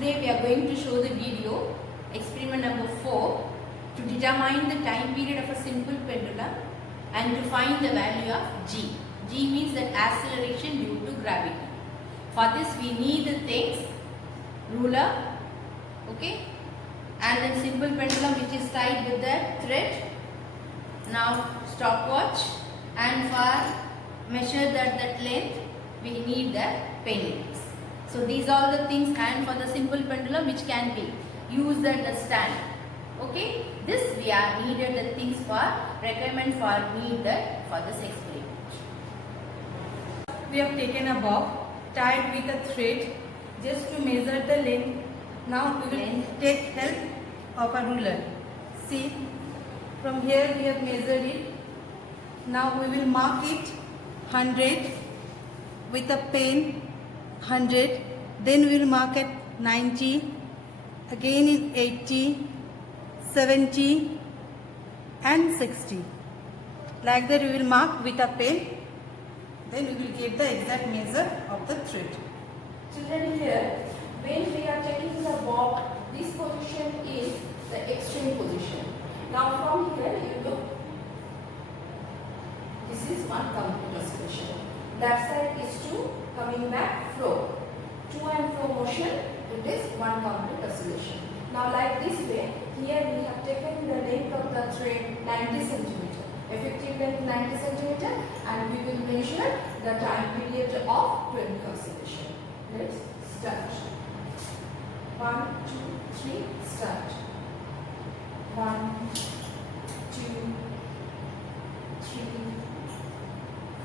today we are going to show the video, experiment number 4, to determine the time period of a simple pendulum and to find the value of g. G means that acceleration due to gravity. For this we need the things, ruler, okay, and then simple pendulum which is tied with the thread. Now stopwatch, and for measure that length we need the pen index. So these are the things, and for the simple pendulum which can be used as a stand. Okay, this we are needed the things for requirement for need that for this experiment. We have taken a bob tied with a thread just to measure the length. Now we will take help of a ruler. See, from here we have measured it. Now we will mark it 100 with a pen, 100. Then we will mark at 90, again in 80, 70 and 60. Like that we will mark with a pen. Then we will get the exact measure of the thread. Children, here when we are taking the bob, this position is the extreme position. Now from here you look, this is one complete oscillation. That side is 2, coming back flow. To and fro motion, it is one complete oscillation. Now like this way, here we have taken the length of the thread 90 cm. Effective length 90 cm, and we will measure the time period of 20 oscillation. Let's start. 1, 2, 3, start. 1, 2, 3,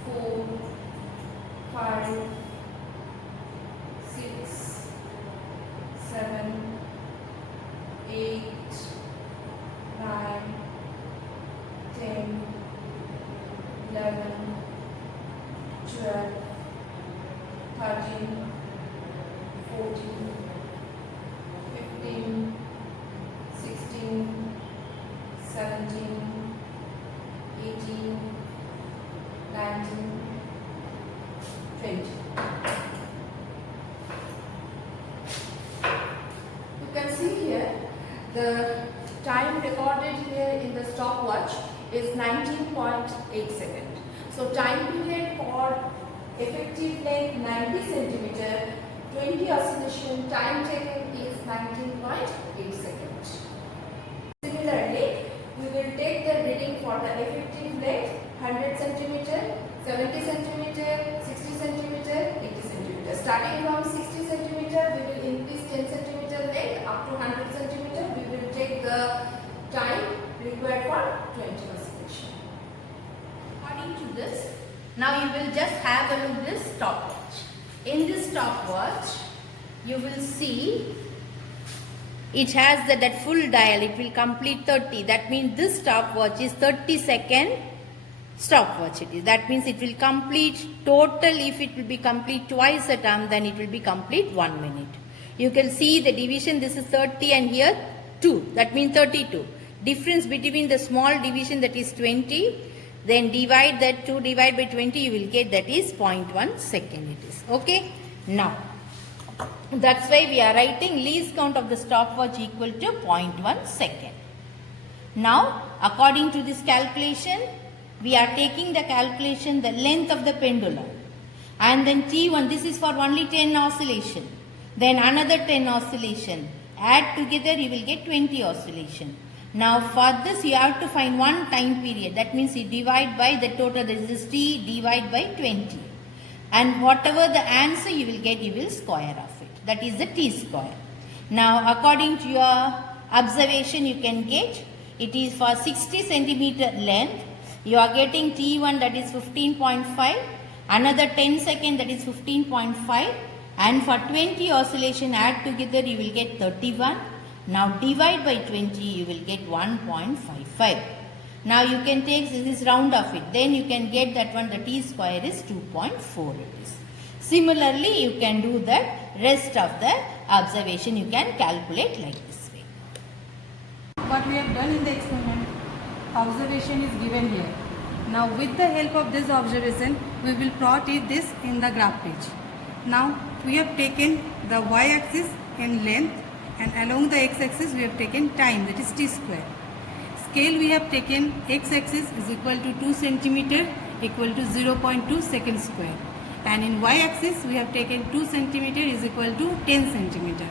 4, 5, 6, 7, 8, 9, 10, 11, 12, 13, 14, 15, 16, 17, 18, 19, 20. You can see here the time recorded here in the stopwatch is 19.8 seconds. So time period for effective length 90 cm, 20 oscillation, time taken is 19.8 seconds. Similarly, we will take the reading for the effective length 100 cm, 70 cm, 60 cm, 80 cm. Starting from 60 cm, we will increase 10 cm length up to 100 cm. We will take the time required for 20 oscillation. According to this, now you will just have a look at this stopwatch. In this stopwatch, you will see it has that full dial. It will complete 30. That means this stopwatch is 30-second stopwatch. It is. That means it will complete total. If it will be complete twice a term, then it will be complete 1 minute. You can see the division. This is 30 and here 2. That means 32. Difference between the small division, that is 20. Then divide that 2 divide by 20. You will get that is 0.1 second. It is okay. Now that's why we are writing least count of the stopwatch equal to 0.1 second. Now according to this calculation, we are taking the calculation the length of the pendulum, and then T1, this is for only 10 oscillation, then another 10 oscillation, add together you will get 20 oscillation. Now for this you have to find one time period, that means you divide by the total, this is T, divide by 20, and whatever the answer you will get, you will square of it, that is the T square. Now according to your observation, you can get it is for 60 centimeter length, you are getting T1, that is 15.5, another 10 second, that is 15.5, and for 20 oscillation add together you will get 31. Now divide by 20, you will get 1.55. Now you can take this round of it, then you can get that one, the T square is 2.4 it is. Similarly, you can do the rest of the observation, you can calculate like this way. What we have done in the experiment, observation is given here. Now with the help of this observation, we will plot this in the graph page. Now we have taken the y-axis in length, and along the x-axis we have taken time, that is t square. Scale we have taken x-axis is equal to 2 centimeter equal to 0.2 second square, and in y-axis we have taken 2 centimeter is equal to 10 centimeter.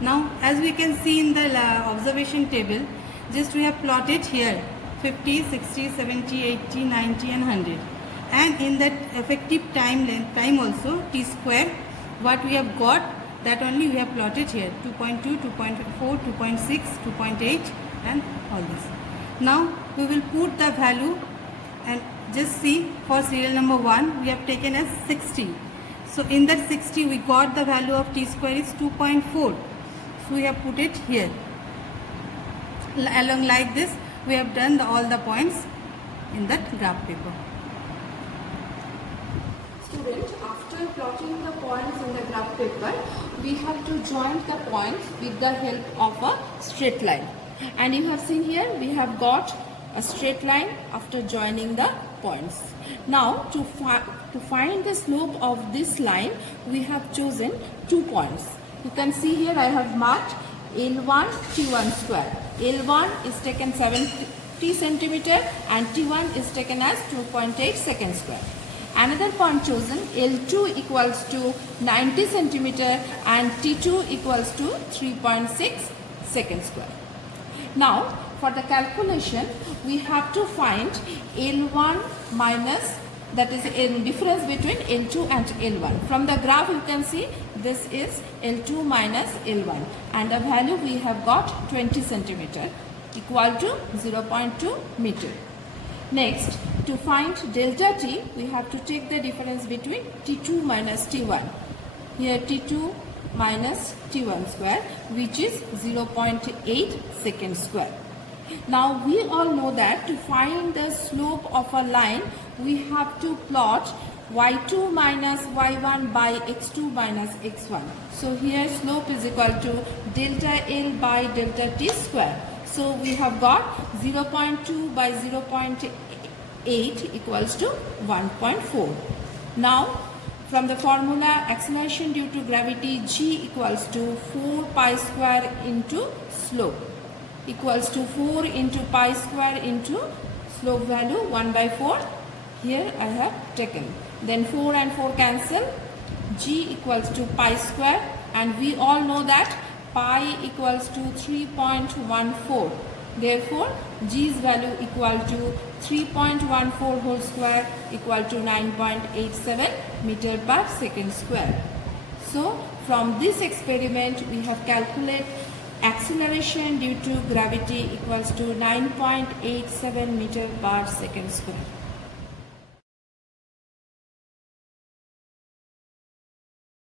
Now as we can see in the observation table, just we have plotted here 50, 60, 70, 80, 90 and 100, and in that effective time also t square what we have got, that only we have plotted here 2.2, 2.4, 2.6, 2.8 and all this. Now we will put the value and just see for serial number 1 we have taken as 60. So in that 60 we got the value of t square is 2.4. So we have put it here. Along like this we have done all the points in that graph paper. Student, after plotting the points in the graph paper, we have to join the points with the help of a straight line. And you have seen here, we have got a straight line after joining the points. Now, to find the slope of this line, we have chosen 2 points. You can see here I have marked L1, T1 square. L1 is taken 70 centimeter and T1 is taken as 2.8 second square. Another point chosen, L2 equals to 90 centimeter and T2 equals to 3.6 second square. Now, for the calculation, we have to find L1 minus, that is in difference between L2 and L1. From the graph you can see this is L2 minus L1 and the value we have got 20 centimeter equal to 0.2 meter. Next, to find delta t, we have to take the difference between T2 minus T1. Here T2 minus T1 square, which is 0.8 second square. Now we all know that to find the slope of a line, we have to plot y2 minus y1 by x2 minus x1. So here slope is equal to delta L by delta t square. So we have got 0.2 by 0.8 equals to 1.4. Now from the formula acceleration due to gravity g equals to 4 pi square into slope equals to 4 into pi square into slope value 1 by 4. Here I have taken. Then 4 and 4 cancel. G equals to pi square, and we all know that pi equals to 3.14. Therefore, G's value equal to 3.14 whole square equal to 9.87 meter per second square. So, from this experiment, we have calculated acceleration due to gravity equals to 9.87 meter per second square.